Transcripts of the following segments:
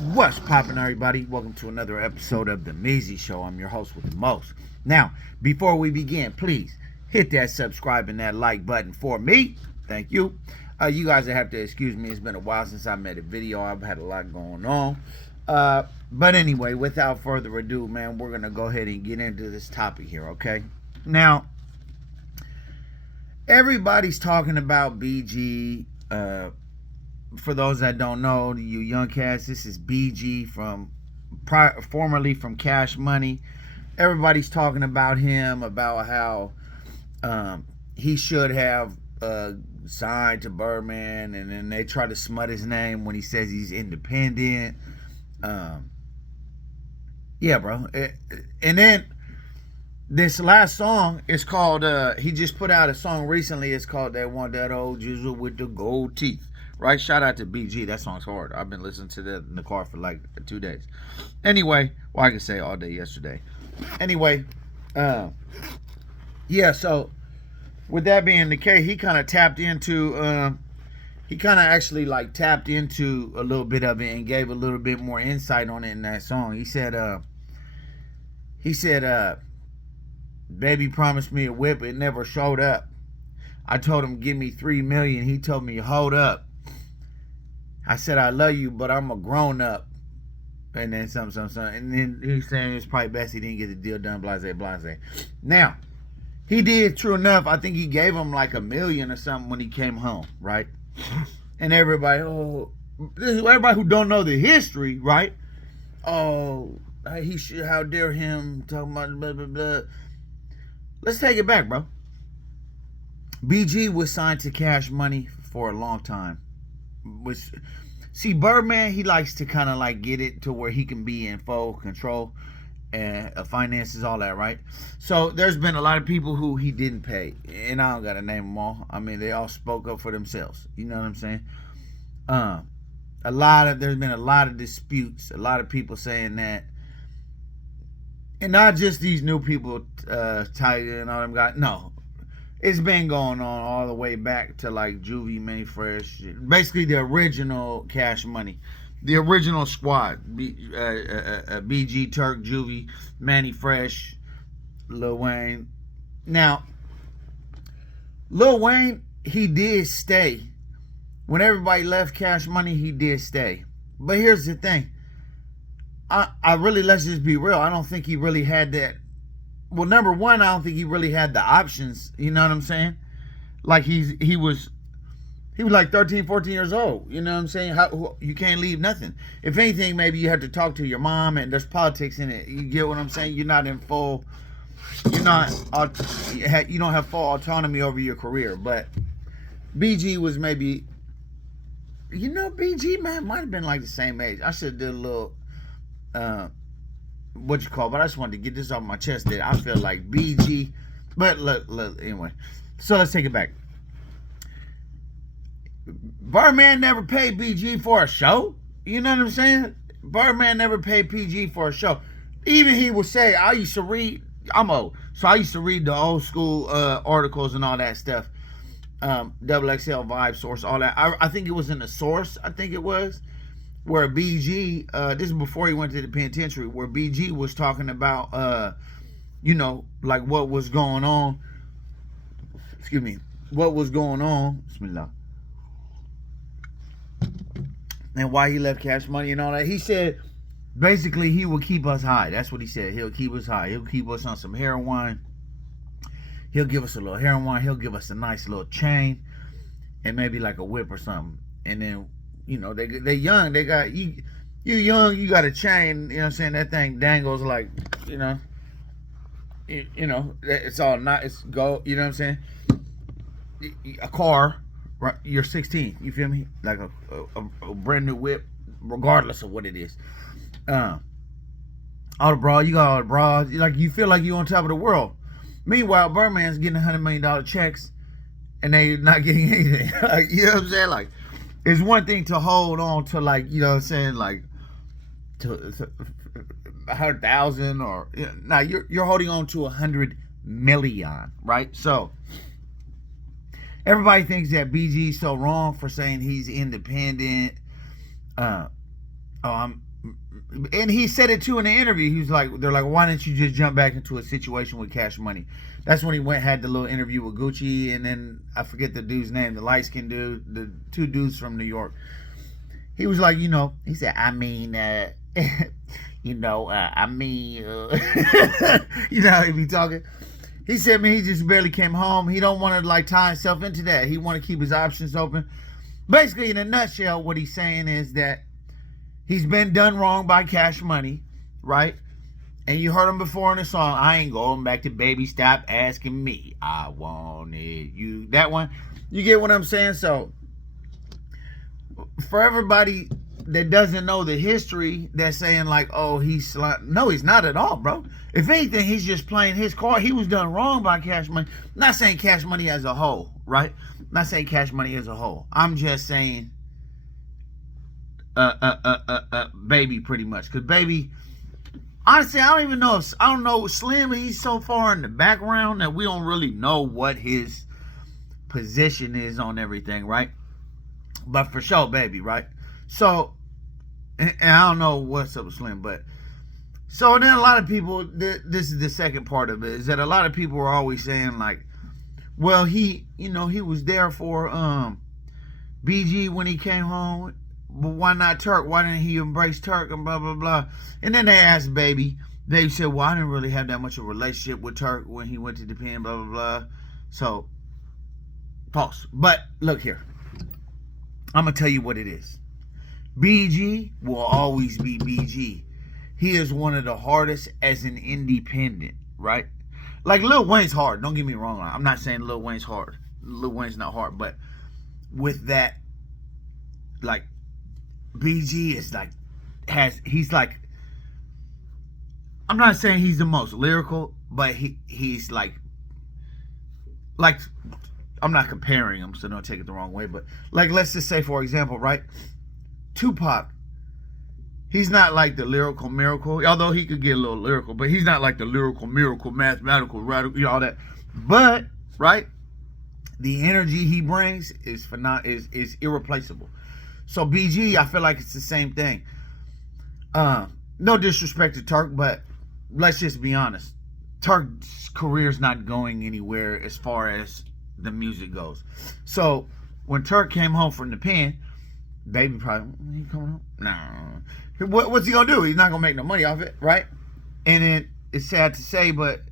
What's poppin', everybody? Welcome to another episode of The Measy Show. I'm your host with the most. Now, before we begin, please hit that subscribe and that like button for me. Thank you. You guys have to excuse me. It's been a while since I made a video. I've had a lot going on. But anyway, without further ado, man, we're going to go ahead and get into this topic here, okay? Now, everybody's talking about BG. For those that don't know, you young cats, this is BG formerly from Cash Money. Everybody's talking about him, about how he should have signed to Birdman, and then they try to smut his name when he says he's independent. Yeah, bro. And then this last song is called, he just put out a song recently. It's called They Want That Old Jizzle with the Gold Teeth. Right? Shout out to BG. That song's hard. I've been listening to that in the car for like 2 days. Anyway, well, I could say all day yesterday. Anyway, yeah, so with that being the case, he kind of tapped into, tapped into a little bit of it and gave a little bit more insight on it in that song. He said, baby promised me a whip. It never showed up. I told him, give me 3 million. He told me, hold up. I said, I love you, but I'm a grown up. And then something. And then he's saying it's probably best he didn't get the deal done, blase. Now, he did, true enough. I think he gave him like $1 million or something when he came home, right? And everybody, this is everybody who don't know the history, right? Oh, he should, how dare him, talking about blah, blah, blah. Let's take it back, bro. BG was signed to Cash Money for a long time. Which, see, Birdman, he likes to kind of like get it to where he can be in full control and finances, all that, right? So there's been a lot of people who he didn't pay, and I don't gotta name them all. I mean, they all spoke up for themselves. You know what I'm saying? There's been a lot of disputes, a lot of people saying that, and not just these new people, Tiger and all them guys. No. It's been going on all the way back to like Juvie, Manny Fresh, basically the original Cash Money, the original squad. BG, Turk, Juvie, Manny Fresh, Lil Wayne. Now, Lil Wayne, he did stay. When everybody left Cash Money, he did stay. But here's the thing. I really, let's just be real. I don't think he really had that. Well, number one, I don't think he really had the options. You know what I'm saying? Like he was like 13, 14 years old. You know what I'm saying? You can't leave nothing. If anything, maybe you have to talk to your mom, and there's politics in it. You get what I'm saying? You're not in full. You don't have full autonomy over your career. But BG was maybe, BG man might have been like the same age. I should have did a little. But I just wanted to get this off my chest that I feel like BG, but look, anyway, so let's take it back. Birdman never paid BG for a show. You know what I'm saying? Birdman never paid PG for a show. Even he would say, I used to read, I'm old, so I used to read the old school articles and all that stuff. Double XL Vibe Source, all that. I think it was in the Source, I think it was. Where BG, this is before he went to the penitentiary, where BG was talking about, like what was going on. Excuse me, what was going on. Bismillah. And why he left Cash Money and all that. He said, basically, he will keep us high. That's what he said. He'll keep us high. He'll keep us on some heroin. He'll give us a little heroin. He'll give us a nice little chain. And maybe like a whip or something. And then, they young. They got you young. You got a chain. You know what I'm saying? That thing dangles like, it's all not. It's gold. You know what I'm saying? A car. Right? You're 16. You feel me? Like a brand new whip, regardless of what it is. All the bras. You got all the bras. Like you feel like you on top of the world. Meanwhile, Birdman's getting $100 million checks, and they not getting anything. Like, you know what I'm saying? Like. It's one thing to hold on to, like, you know what I'm saying, like, to 100,000 or, now you're holding on to 100 million, right? So, everybody thinks that BG's so wrong for saying he's independent. And he said it too in the interview. He was like, they're like, why didn't you just jump back into a situation with Cash Money? That's when he had the little interview with Gucci, and then I forget the dude's name, the light skinned dude, the two dudes from New York. He was like, he said, I mean, you know how he be talking. He said, man, he just barely came home. He don't want to like tie himself into that. He want to keep his options open. Basically, in a nutshell, what he's saying is that he's been done wrong by Cash Money, right? And you heard him before in the song, I ain't going back to baby, stop asking me. I wanted you. That one, you get what I'm saying? So, for everybody that doesn't know the history, that's saying like, oh, no, he's not at all, bro. If anything, he's just playing his card. He was done wrong by Cash Money. I'm not saying Cash Money as a whole, right? I'm not saying Cash Money as a whole. I'm just saying Baby, pretty much. Because Baby, honestly, I don't know Slim. He's so far in the background that we don't really know what his position is on everything, right? But for sure, Baby, right? So, and I don't know what's up with Slim, but so then a lot of people, this is the second part of it, is that a lot of people are always saying like, well, he was there for BG when he came home, but why not Turk? Why didn't he embrace Turk and blah, blah, blah? And then they asked Baby, they said, well, I didn't really have that much of a relationship with Turk when he went to the pen, blah, blah, blah. So, pause. But look here. I'm going to tell you what it is. BG will always be BG. He is one of the hardest as an independent, right? Like Lil Wayne's hard. Don't get me wrong. I'm not saying Lil Wayne's hard. Lil Wayne's not hard. But with that, like, BG is like, he's like, I'm not saying he's the most lyrical, but he's like, I'm not comparing him, so don't take it the wrong way, but like, let's just say, for example, right? Tupac, he's not like the lyrical miracle, although he could get a little lyrical, but he's not like the lyrical miracle, mathematical, radical, all that. But, right, the energy he brings is irreplaceable. So BG, I feel like it's the same thing. No disrespect to Turk, but let's just be honest. Turk's career's not going anywhere as far as the music goes. So when Turk came home from the pen, Baby probably, he coming home? No. What's he gonna do? He's not gonna make no money off it, right? And then it's sad to say, but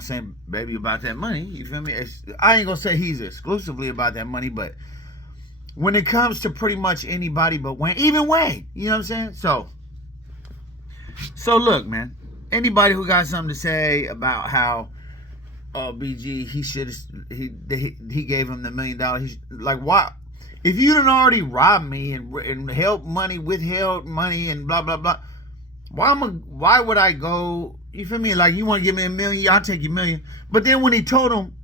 saying Baby about that money, you feel me? I ain't gonna say he's exclusively about that money, but when it comes to pretty much anybody but Wayne, even Wayne, you know what I'm saying? So look, man, anybody who got something to say about how BG, he gave him the $1 million. He's like, why? If you done already robbed me and withheld money and blah blah blah, why would I go? You feel me? Like, you want to give me $1 million, I'll take your $1 million. But then when he told him,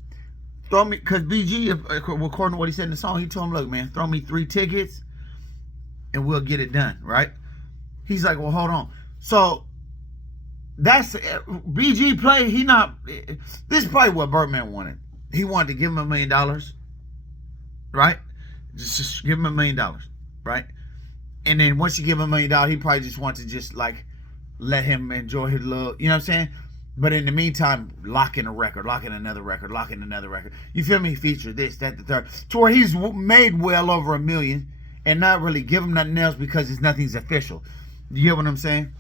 throw me, because BG, according to what he said in the song, he told him, look, man, throw me 3 tickets and we'll get it done, right? He's like, well, hold on. So that's BG play. This is probably what Birdman wanted. He wanted to give him $1 million, right? Just give him $1 million, right? And then once you give him $1 million, he probably just wants to just like let him enjoy his little, you know what I'm saying? But in the meantime, lock in a record, lock in another record, lock in another record. You feel me? Feature this, that, the third, to where he's made well over $1 million and not really give him nothing else because nothing's official. You get what I'm saying?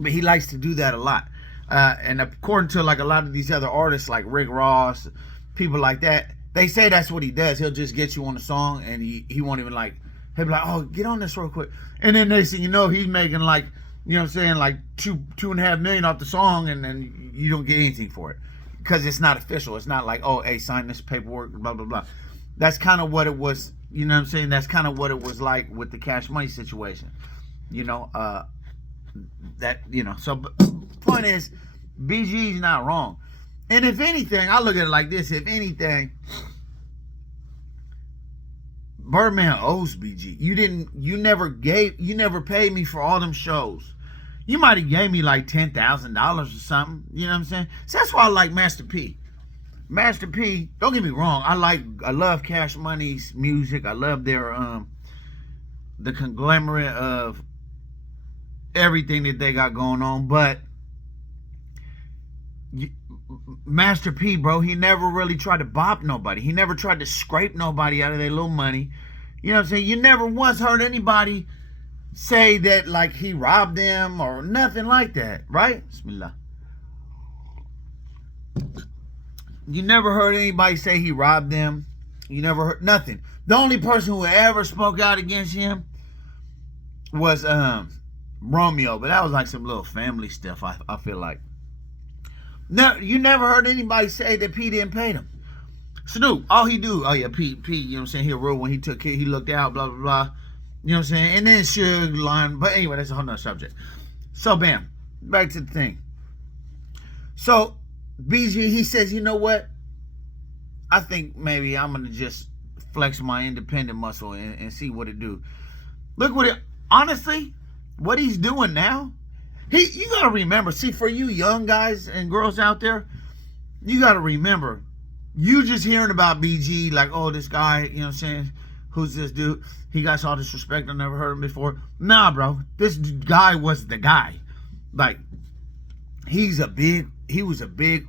But he likes to do that a lot. And according to like a lot of these other artists like Rick Ross, people like that, they say that's what he does. He'll just get you on the song and he won't even like, he'll be like, oh, get on this real quick. And then next thing you know, he's making like, you know what I'm saying, like $2.5 million off the song, and then you don't get anything for it because it's not official. It's not like, oh, hey, sign this paperwork, blah, blah, blah. That's kind of what it was, you know what I'm saying? That's kind of what it was like with the Cash Money situation. So point is, BG's not wrong. And if anything, I look at it like this, if anything, Birdman owes BG. You never paid me for all them shows. You might have gave me like $10,000 or something. You know what I'm saying? So that's why I like Master P. Master P, don't get me wrong, I love Cash Money's music. I love their the conglomerate of everything that they got going on. But Master P, bro, he never really tried to bop nobody. He never tried to scrape nobody out of their little money. You know what I'm saying? You never once heard anybody say that like he robbed them or nothing like that, right? Bismillah. You never heard anybody say he robbed them. You never heard nothing. The only person who ever spoke out against him was Romeo, but that was like some little family stuff, I feel like. No, you never heard anybody say that P didn't pay them. Snoop, all he do, oh yeah, P, you know what I'm saying, he wrote when he took care, he looked out, blah, blah, blah. You know what I'm saying? And then Suge line, but anyway, that's a whole nother subject. So bam, back to the thing. So BG, he says, you know what? I think maybe I'm gonna just flex my independent muscle and see what it do. Look what it, honestly, what he's doing now, you gotta remember, see, for you young guys and girls out there, you gotta remember, you just hearing about BG, like, oh, this guy, you know what I'm saying, who's this dude? He got all this respect, I never heard him before. Nah, bro, this guy was the guy. Like, he was a big,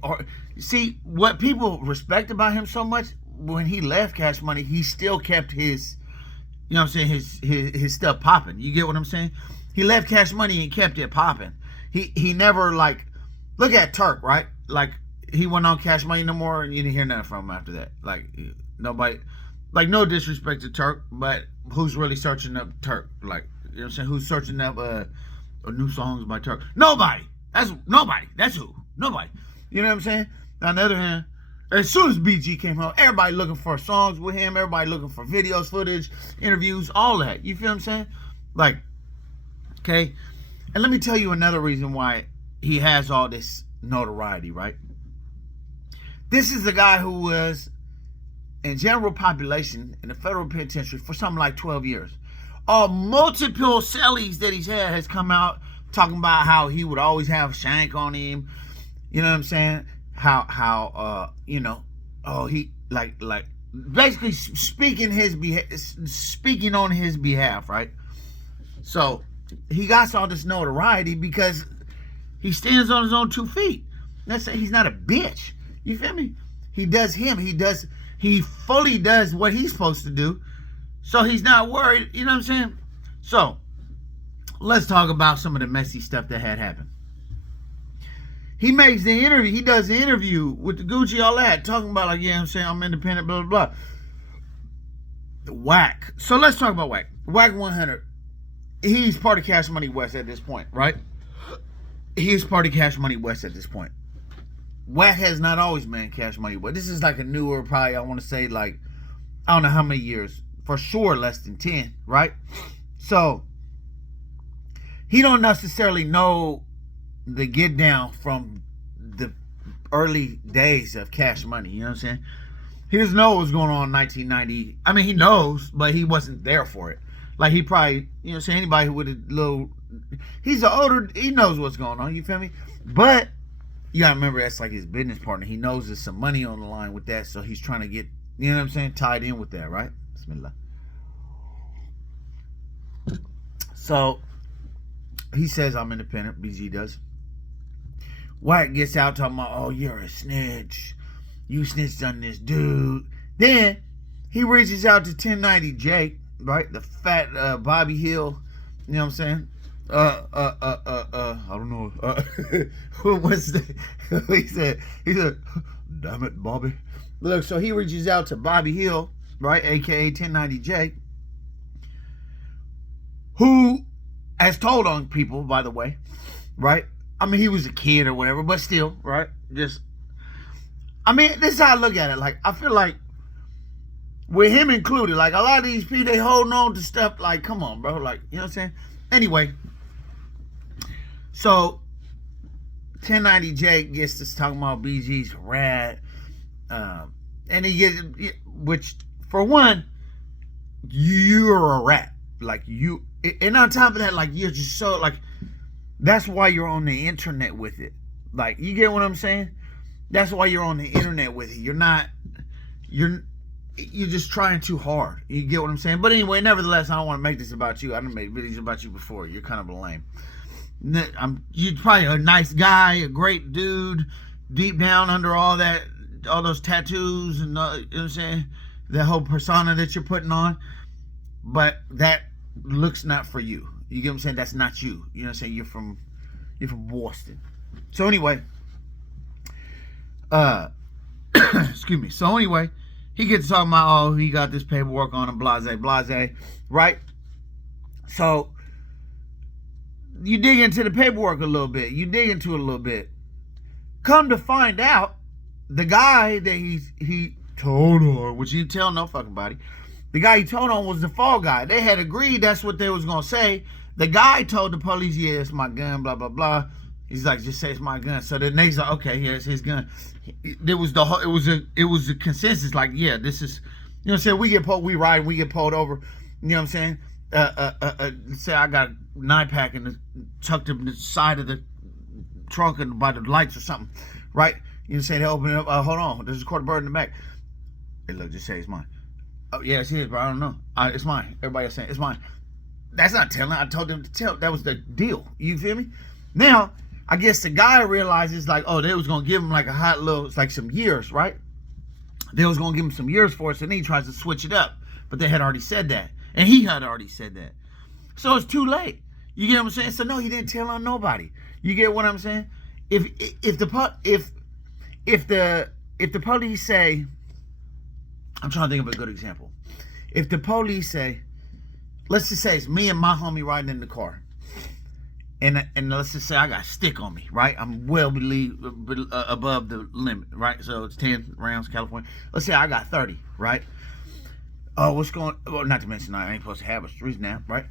see, what people respect about him so much, when he left Cash Money, he still kept his, you know what I'm saying, his stuff popping. You get what I'm saying? He left Cash Money and kept it popping. He never, like, look at Turk, right? Like, he went on Cash Money no more, and you didn't hear nothing from him after that. Like, nobody, like, no disrespect to Turk, but who's really searching up Turk? Like, you know what I'm saying? Who's searching up new songs by Turk? Nobody. That's nobody. That's who. Nobody. You know what I'm saying? On the other hand, as soon as BG came home, everybody looking for songs with him, everybody looking for videos, footage, interviews, all that. You feel what I'm saying? Like, okay? And let me tell you another reason why he has all this notoriety, right? This is the guy who was in general population in the federal penitentiary for something like 12 years. Multiple cellies that he's had has come out talking about how he would always have Shank on him. You know what I'm saying? How you know, oh, he like basically speaking on his behalf, right? So he got all this notoriety because he stands on his own 2 feet. Let's say he's not a bitch. You feel me? He does him. He fully does what he's supposed to do. So he's not worried. You know what I'm saying? So let's talk about some of the messy stuff that had happened. He makes the interview. He does the interview with the Gucci, all that, talking about, like, yeah, I'm saying I'm independent, blah, blah, blah. The Whack. So let's talk about Whack. Whack 100. He's part of Cash Money West at this point, right? He's part of Cash Money West at this point. Whack has not always been Cash Money West. This is like a newer, probably, I want to say, like, I don't know how many years. For sure, less than 10, right? So he don't necessarily know the get down from the early days of Cash Money. You know what I'm saying? He doesn't know what was going on in 1990. I mean, he knows, but he wasn't there for it. Like, he probably, you know, say anybody who would a little, he's an older, he knows what's going on. You feel me? But you gotta remember, that's like his business partner. He knows there's some money on the line with that, so he's trying to get, you know what I'm saying, tied in with that, right? Bismillah. So he says, I'm independent. BG does. Whack gets out talking about, oh, you're a snitch. You snitched on this dude. Then he reaches out to 1090 Jake, right? The fat Bobby Hill. You know what I'm saying? I don't know. What's that? He said, damn it, Bobby. Look, so he reaches out to Bobby Hill, right? AKA 1090 Jake, who has told on people, by the way, right? I mean, he was a kid or whatever, but still, right? Just, I mean, this is how I look at it. Like, I feel like, with him included, like, a lot of these people, they holding on to stuff, like, come on, bro. Like, you know what I'm saying? Anyway, so 1090 Jake gets to talking about BG's rat, and he gets, which, for one, you're a rat. Like, you, and on top of that, like, you're just so, like, that's why you're on the internet with it. Like, you get what I'm saying? That's why you're on the internet with it. You're just trying too hard. You get what I'm saying? But anyway, nevertheless, I don't want to make this about you. I done made videos about you before. You're kind of a lame. You're probably a nice guy, a great dude, deep down under all those tattoos and you know what I'm saying, that whole persona that you're putting on, but that looks not for you. You get what I'm saying? That's not you. You know what I'm saying? You're from Boston. So anyway, excuse me. So anyway, he gets talking about, oh, he got this paperwork on him, blase, right? So you dig into the paperwork a little bit. You dig into it a little bit. Come to find out, the guy that he told on, which he didn't tell no fucking body, the guy he told on was the fall guy. They had agreed that's what they was gonna say. The guy told the police, yeah, it's my gun, blah, blah, blah. He's like, just say it's my gun. So then they's like, okay, yeah, it's his gun. It was a consensus, like, yeah, this is, you know what I'm saying? We ride, we get pulled over. You know what I'm saying? Say I got a 9-pack tucked in the side of the trunk and by the lights or something, right? You know what I'm saying? They open it up. Hold on, there's a quarter bird in the back. Hey, look, just say it's mine. Oh, yeah, it's his, bro. I don't know. It's mine. Everybody else saying it's mine. That's not telling. I told them to tell. That was the deal. You feel me? Now, I guess the guy realizes, like, oh, they was going to give him like a hot little, like some years, right? They was going to give him some years for it, so then he tries to switch it up. But they had already said that. And he had already said that. So it's too late. You get what I'm saying? So no, he didn't tell on nobody. You get what I'm saying? If the police say, I'm trying to think of a good example. If the police say, let's just say it's me and my homie riding in the car, and let's just say I got a stick on me, right? I'm well above the limit, right? So it's 10 rounds, California. Let's say I got 30, right? Oh, what's going? Well, not to mention I ain't supposed to have a street nap, right?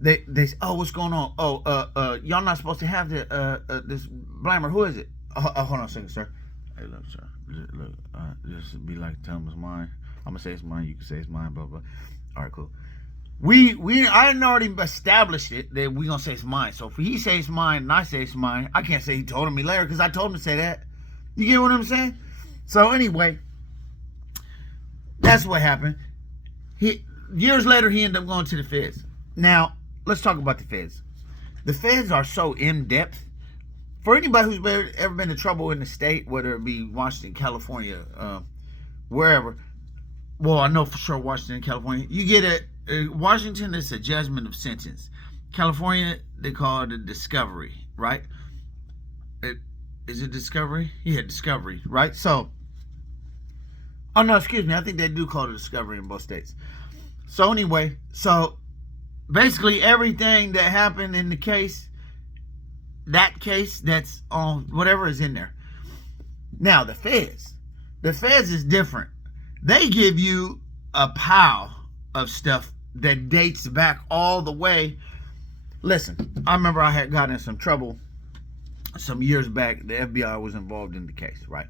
They say, oh, what's going on? Oh, y'all not supposed to have this blamer. Who is it? Hold on a second, sir. Hey, look, sir. Look, just be like, tell him it's mine. I'm gonna say it's mine. You can say it's mine. Blah blah. All right, cool. I didn't already established it that we gonna say it's mine. So if he says it's mine and I say it's mine, I can't say he told me later because I told him to say that. You get what I'm saying? So anyway, that's what happened. Years later, he ended up going to the feds. Now, let's talk about the feds. The feds are so in-depth. For anybody who's ever been in trouble in the state, whether it be Washington, California, wherever. Well, I know for sure Washington, California. You get Washington, it's a judgment of sentence. California, they call it a discovery, right? Is it discovery? Yeah, discovery, right? So, oh no, excuse me. I think they do call it a discovery in both states. So anyway, so basically everything that happened in the case, that's on whatever is in there. Now the feds is different. They give you a pile of stuff that dates back all the way. Listen, I remember I had gotten in some trouble some years back. The FBI was involved in the case, right?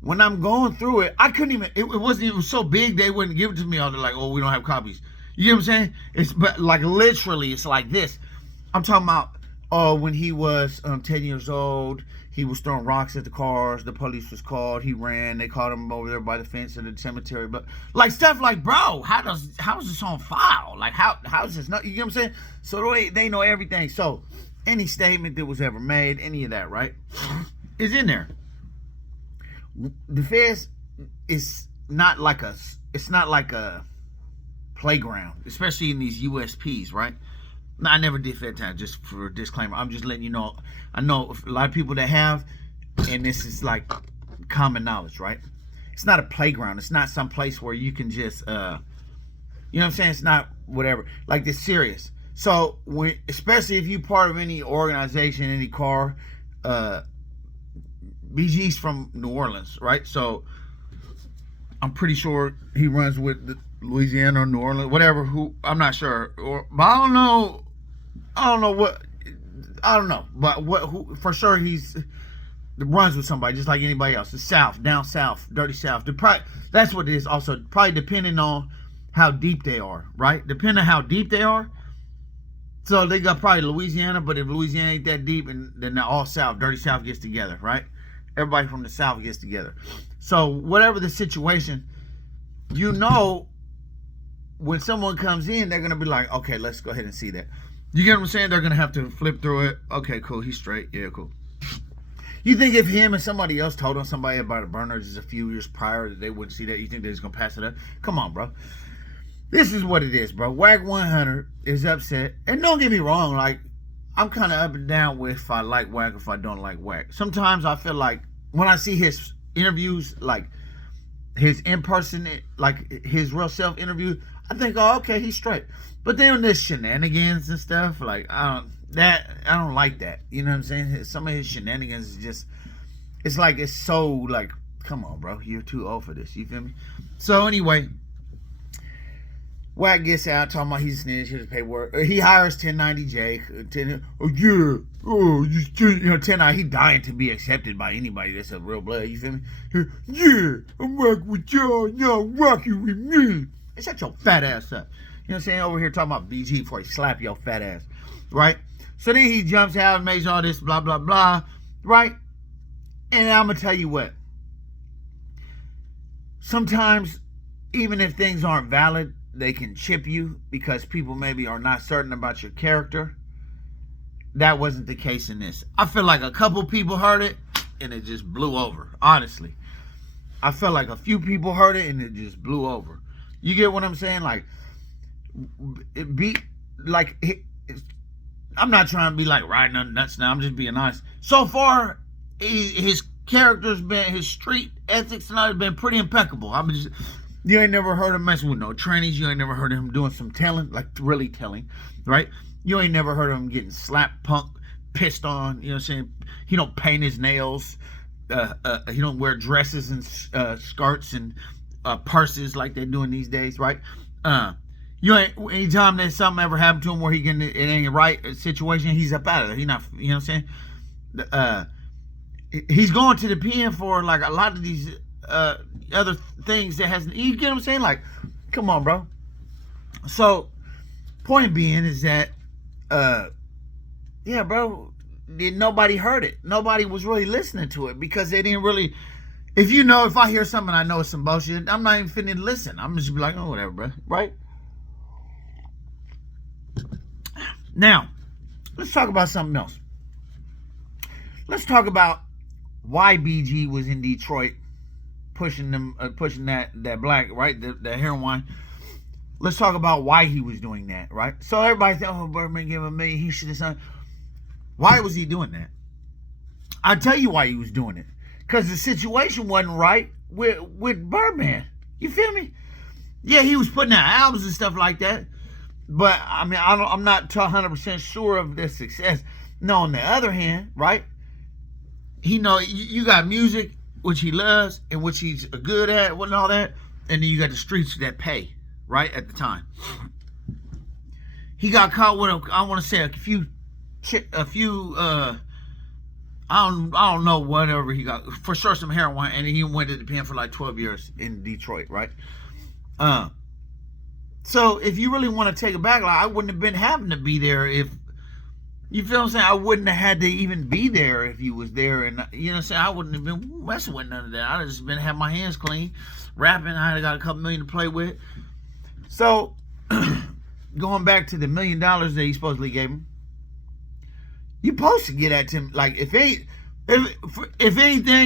When I'm going through it, I couldn't even, it was so big they wouldn't give it to me. They're like, oh, we don't have copies. You get what I'm saying? But like literally, it's like this. I'm talking about, when he was 10 years old, he was throwing rocks at the cars. The police was called. He ran. They caught him over there by the fence in the cemetery. But like stuff like, bro, how is this on file? Like how is this not? You get what I'm saying? So they know everything. So any statement that was ever made, any of that, right, is in there. The feds is not like a playground, especially in these USPs, right? I never did Fed time, just for a disclaimer. I'm just letting you know. I know a lot of people that have, and this is like common knowledge, right? It's not a playground. It's not some place where you can just, you know what I'm saying? It's not whatever. Like, it's serious. So, especially if you part of any organization, any car, BG's from New Orleans, right? So, I'm pretty sure he runs with the Louisiana or New Orleans, whatever. I'm not sure, but I don't know. But who for sure he runs with somebody just like anybody else. The South, down South, dirty South. That's what it is. Also, probably depending on how deep they are, right? Depending on how deep they are. So they got probably Louisiana, but if Louisiana ain't that deep, and then the all South, dirty South gets together, right? Everybody from the South gets together. So whatever the situation, you know, when someone comes in, they're gonna be like, okay, let's go ahead and see that. You get what I'm saying? They're gonna have to flip through it. Okay, cool. He's straight. Yeah, cool. You think if him and somebody else told on somebody about a burner just a few years prior that they wouldn't see that? You think they're just gonna pass it up? Come on, bro. This is what it is, bro. Wack 100 is upset, and don't get me wrong. Like, I'm kind of up and down with if I like Wack, if I don't like Wack. Sometimes I feel like when I see his interviews, like his in-person, like his real self interview, I think, oh, okay, he's straight. But then there's shenanigans and stuff, like I don't like that. You know what I'm saying? Some of his shenanigans is just, it's like, it's so like, come on, bro, you're too old for this. You feel me? So anyway, Wack gets out talking about he's a snitch. Here's the paperwork. He hires 1090J. You know, 1090. He dying to be accepted by anybody that's a real blood. You feel me? Yeah, I'm rocking with y'all. Y'all rocking with me. And shut your fat ass up. You know what I'm saying? Over here talking about BG before he slap your fat ass. Right? So then he jumps out and makes all this blah, blah, blah. Right? And I'm going to tell you what. Sometimes, even if things aren't valid, they can chip you because people maybe are not certain about your character. That wasn't the case in this. I feel like a couple people heard it and it just blew over. Honestly. I felt like a few people heard it and it just blew over. You get what I'm saying? Like, I'm not trying to be like riding on nuts now. I'm just being honest. So far, his character's been, his street ethics and all has been pretty impeccable. You ain't never heard him messing with no trannies. You ain't never heard of him doing some telling, like really telling, right? You ain't never heard of him getting slapped, punked, pissed on. You know what I'm saying? He don't paint his nails. He don't wear dresses and skirts and purses like they're doing these days, right? You ain't, anytime there's something ever happened to him where he getting it ain't right situation, he's up out of there. He not, you know what I'm saying? He's going to the pen for like a lot of these other things that hasn't. You get what I'm saying? Like, come on, bro. So, point being is that, yeah, bro, nobody heard it. Nobody was really listening to it because they didn't really. If I hear something I know it's some bullshit, I'm not even finna listen. I'm just be like, oh, whatever, bro. Right? Now, let's talk about something else. Let's talk about why BG was in Detroit pushing that black, right, the heroin. Let's talk about why he was doing that, right? So everybody think, oh, Birdman gave him $1 million, he should have signed. Why was he doing that? I'll tell you why he was doing it. Because the situation wasn't right with Birdman. You feel me? Yeah, he was putting out albums and stuff like that. But, I mean, I'm not 100% sure of their success. No, on the other hand, right? You got music, which he loves, and which he's good at, and all that. And then you got the streets that pay, right, at the time. He got caught with, I want to say, a few, I don't know, whatever he got. For sure, some heroin, and he went to the pen for like 12 years in Detroit, right? So if you really want to take it back, like, I wouldn't have been having to be there if, you feel what I'm saying? I wouldn't have had to even be there if you was there, and you know what I'm saying? I wouldn't have been messing with none of that. I'd have just been having my hands clean, rapping. I had got a couple million to play with. So going back to the $1 million that he supposedly gave him, you supposed to get at him. Like, if anything,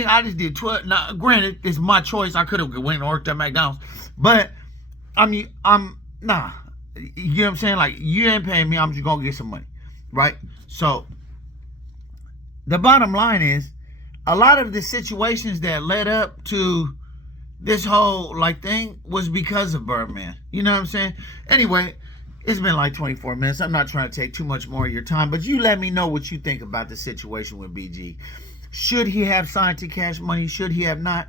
I just did 12. Now, granted, it's my choice. I could have went and worked at McDonald's, but I mean, nah. You know what I'm saying? Like, you ain't paying me. I'm just gonna get some money, right? So the bottom line is, a lot of the situations that led up to this whole like thing was because of Birdman. You know what I'm saying? Anyway, it's been like 24 minutes. I'm not trying to take too much more of your time, but you let me know what you think about the situation with BG. Should he have signed to Cash Money? Should he have not?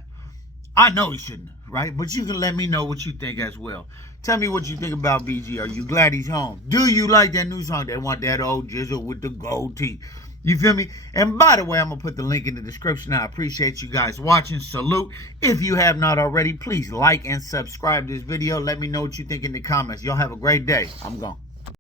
I know he shouldn't, right? But you can let me know what you think as well. Tell me what you think about BG. Are you glad he's home? Do you like that new song? They want that old jizzle with the gold teeth. You feel me? And by the way, I'm going to put the link in the description. I appreciate you guys watching. Salute. If you have not already, please like and subscribe to this video. Let me know what you think in the comments. Y'all have a great day. I'm gone.